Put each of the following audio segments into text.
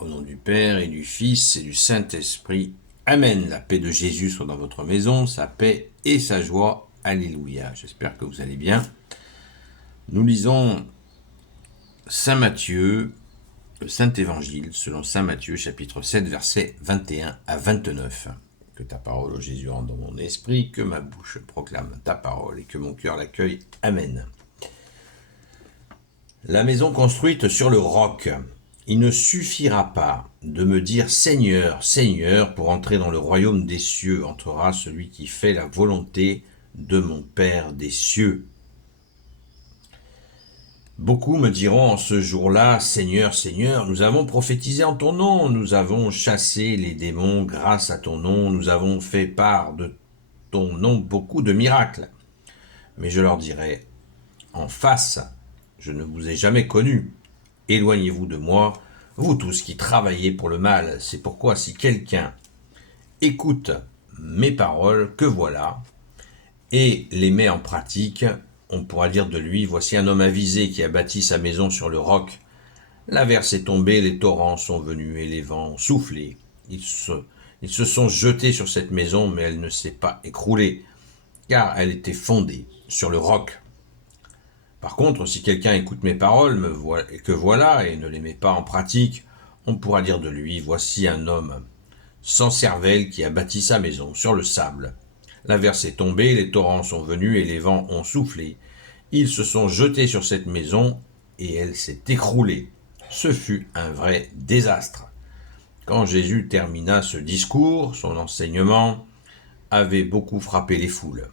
Au nom du Père et du Fils et du Saint-Esprit. Amen. La paix de Jésus soit dans votre maison, sa paix et sa joie. Alléluia. J'espère que vous allez bien. Nous lisons Saint Matthieu, le Saint-Évangile, selon Saint Matthieu, chapitre 7, versets 21 à 29. Que ta parole, ô Jésus, rentre dans mon esprit, que ma bouche proclame ta parole et que mon cœur l'accueille. Amen. La maison construite sur le roc. Il ne suffira pas de me dire Seigneur, Seigneur, pour entrer dans le royaume des cieux. Entrera celui qui fait la volonté de mon Père des cieux. Beaucoup me diront en ce jour-là, Seigneur, Seigneur, nous avons prophétisé en ton nom, nous avons chassé les démons grâce à ton nom, nous avons fait part de ton nom beaucoup de miracles. Mais je leur dirai, en face, je ne vous ai jamais connus. Éloignez-vous de moi, vous tous qui travaillez pour le mal. C'est pourquoi si quelqu'un écoute mes paroles, que voilà, et les met en pratique, on pourra dire de lui, voici un homme avisé qui a bâti sa maison sur le roc. L'averse est tombée, les torrents sont venus et les vents ont soufflé. Ils se sont jetés sur cette maison, mais elle ne s'est pas écroulée, car elle était fondée sur le roc. Par contre, si quelqu'un écoute mes paroles, que voilà, et ne les met pas en pratique, on pourra dire de lui, voici un homme sans cervelle qui a bâti sa maison sur le sable. L'averse est tombée, les torrents sont venus et les vents ont soufflé. Ils se sont jetés sur cette maison et elle s'est écroulée. Ce fut un vrai désastre. Quand Jésus termina ce discours, son enseignement avait beaucoup frappé les foules.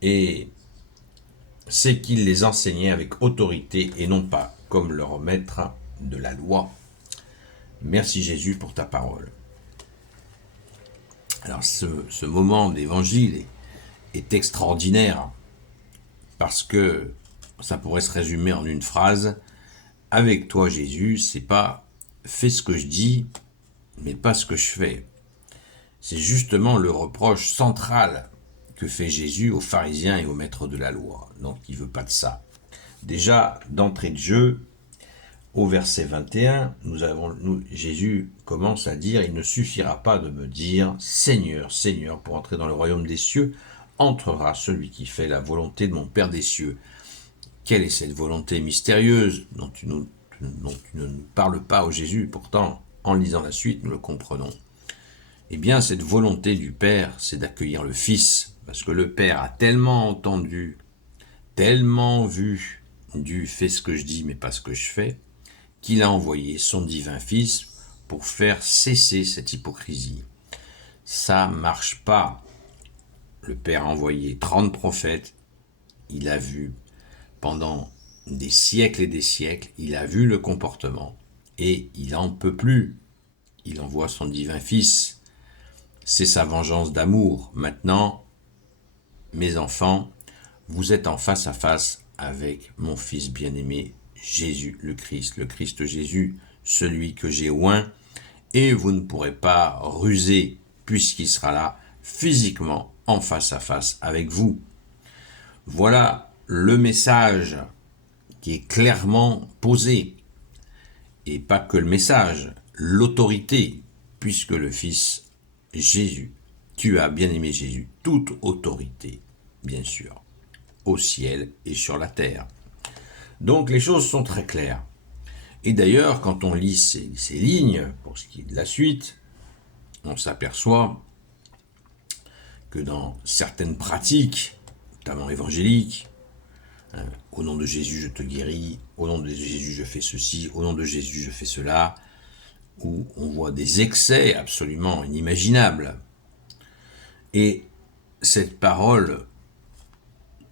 Et c'est qu'il les enseignait avec autorité et non pas comme leur maître de la loi. Merci Jésus pour ta parole. Alors ce moment d'évangile est extraordinaire parce que ça pourrait se résumer en une phrase. Avec toi Jésus, c'est pas fais ce que je dis, mais pas ce que je fais. C'est justement le reproche central que fait Jésus aux pharisiens et aux maîtres de la loi. Donc il ne veut pas de ça. Déjà, d'entrée de jeu, au verset 21, Jésus commence à dire « Il ne suffira pas de me dire « Seigneur, Seigneur » pour entrer dans le royaume des cieux, entrera celui qui fait la volonté de mon Père des cieux. » Quelle est cette volonté mystérieuse dont tu ne nous parles pas, ô Jésus? Pourtant, en lisant la suite, nous le comprenons. Eh bien, cette volonté du Père, c'est d'accueillir le Fils, parce que le Père a tellement entendu, tellement vu du « fais ce que je dis, mais pas ce que je fais », qu'il a envoyé son divin Fils pour faire cesser cette hypocrisie. Ça marche pas. Le Père a envoyé 30 prophètes, il a vu pendant des siècles et des siècles, il a vu le comportement, et il n'en peut plus. Il envoie son divin Fils. C'est sa vengeance d'amour. Maintenant, mes enfants, vous êtes en face à face avec mon Fils bien-aimé, Jésus le Christ Jésus, celui que j'ai oint, et vous ne pourrez pas ruser, puisqu'il sera là, physiquement, en face à face avec vous. Voilà le message qui est clairement posé, et pas que le message, l'autorité, puisque le Fils Jésus, tu as, bien-aimé Jésus, toute autorité, bien sûr, au ciel et sur la terre. Donc les choses sont très claires. Et d'ailleurs, quand on lit ces lignes, pour ce qui est de la suite, on s'aperçoit que dans certaines pratiques, notamment évangéliques, au nom de Jésus je te guéris, au nom de Jésus je fais ceci, au nom de Jésus je fais cela, où on voit des excès absolument inimaginables. Et cette parole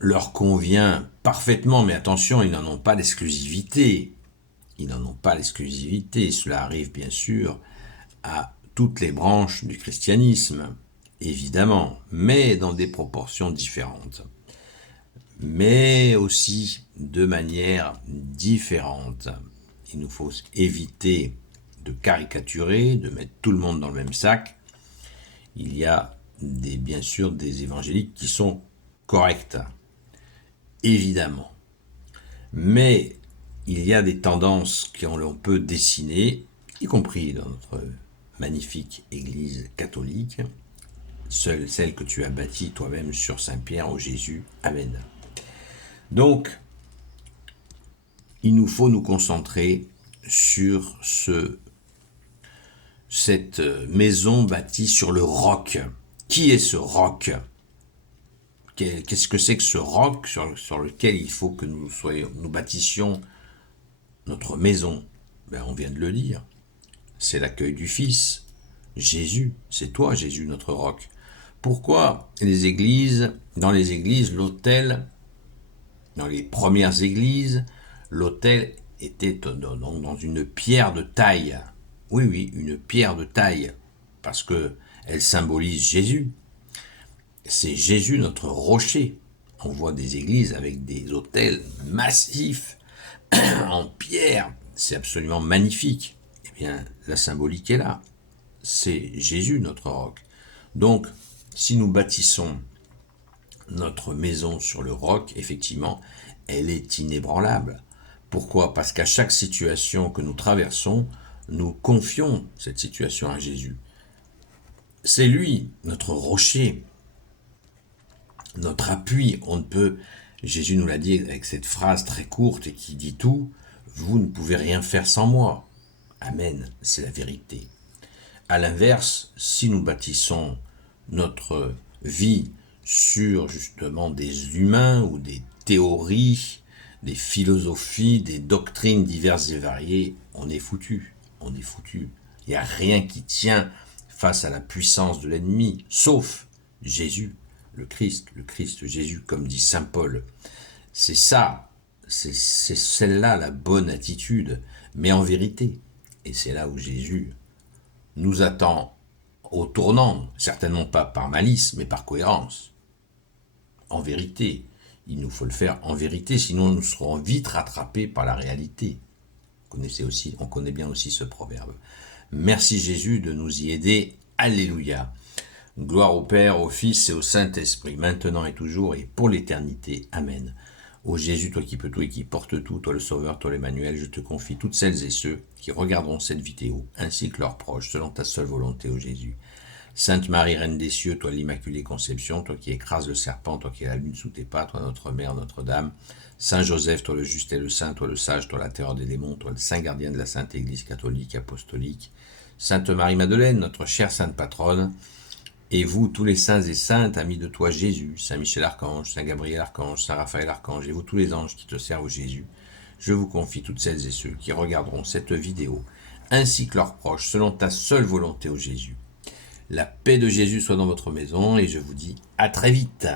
leur convient parfaitement, mais attention, ils n'en ont pas l'exclusivité. Ils n'en ont pas l'exclusivité. Cela arrive bien sûr à toutes les branches du christianisme, évidemment, mais dans des proportions différentes. Mais aussi de manière différente. Il nous faut éviter de caricaturer, de mettre tout le monde dans le même sac. Il y a bien sûr des évangéliques qui sont corrects, évidemment. Mais il y a des tendances qu'on peut dessiner y compris dans notre magnifique Église catholique, seule celle que tu as bâtie toi-même sur Saint-Pierre, ô Jésus. Amen. Donc, il nous faut nous concentrer sur cette maison bâtie sur le roc. Qui est ce roc? Qu'est-ce que c'est que ce roc sur lequel il faut que nous bâtissions notre maison? On vient de le dire. C'est l'accueil du Fils, Jésus. C'est toi, Jésus, notre roc. Pourquoi dans les églises, l'autel, dans les premières églises, l'autel était dans une pierre de taille. Oui, une pierre de taille, parce que elle symbolise Jésus. C'est Jésus notre rocher. On voit des églises avec des autels massifs en pierre. C'est absolument magnifique. Eh bien, la symbolique est là. C'est Jésus notre roc. Donc, si nous bâtissons notre maison sur le roc, effectivement, elle est inébranlable. Pourquoi? Parce qu'à chaque situation que nous traversons, nous confions cette situation à Jésus. C'est lui, notre rocher, notre appui. On ne peut, Jésus nous l'a dit avec cette phrase très courte et qui dit tout, vous ne pouvez rien faire sans moi. Amen, c'est la vérité. À l'inverse, si nous bâtissons notre vie sur justement des humains ou des théories, des philosophies, des doctrines diverses et variées, on est foutu. On est foutu. Il n'y a rien qui tient face à la puissance de l'ennemi, sauf Jésus, le Christ Jésus, comme dit saint Paul. C'est ça, c'est celle-là la bonne attitude, mais en vérité. Et c'est là où Jésus nous attend au tournant, certainement pas par malice, mais par cohérence. En vérité, il nous faut le faire en vérité, sinon nous serons vite rattrapés par la réalité. On connaît bien aussi ce proverbe. Merci Jésus de nous y aider. Alléluia. Gloire au Père, au Fils et au Saint-Esprit, maintenant et toujours et pour l'éternité. Amen. Ô Jésus, toi qui peux tout et qui portes tout, toi le Sauveur, toi l'Emmanuel, je te confie toutes celles et ceux qui regarderont cette vidéo, ainsi que leurs proches, selon ta seule volonté, ô Jésus. Sainte Marie, Reine des cieux, toi l'Immaculée Conception, toi qui écrases le serpent, toi qui as la lune sous tes pas, toi notre Mère, Notre-Dame. Saint Joseph, toi le juste et le saint, toi le sage, toi la terreur des démons, toi le saint gardien de la Sainte Église catholique, apostolique. Sainte Marie-Madeleine, notre chère sainte patronne. Et vous, tous les saints et saintes, amis de toi Jésus, Saint Michel Archange, Saint Gabriel Archange, Saint Raphaël Archange, et vous tous les anges qui te servent Jésus, je vous confie toutes celles et ceux qui regarderont cette vidéo, ainsi que leurs proches, selon ta seule volonté, ô Jésus. La paix de Jésus soit dans votre maison, et je vous dis à très vite.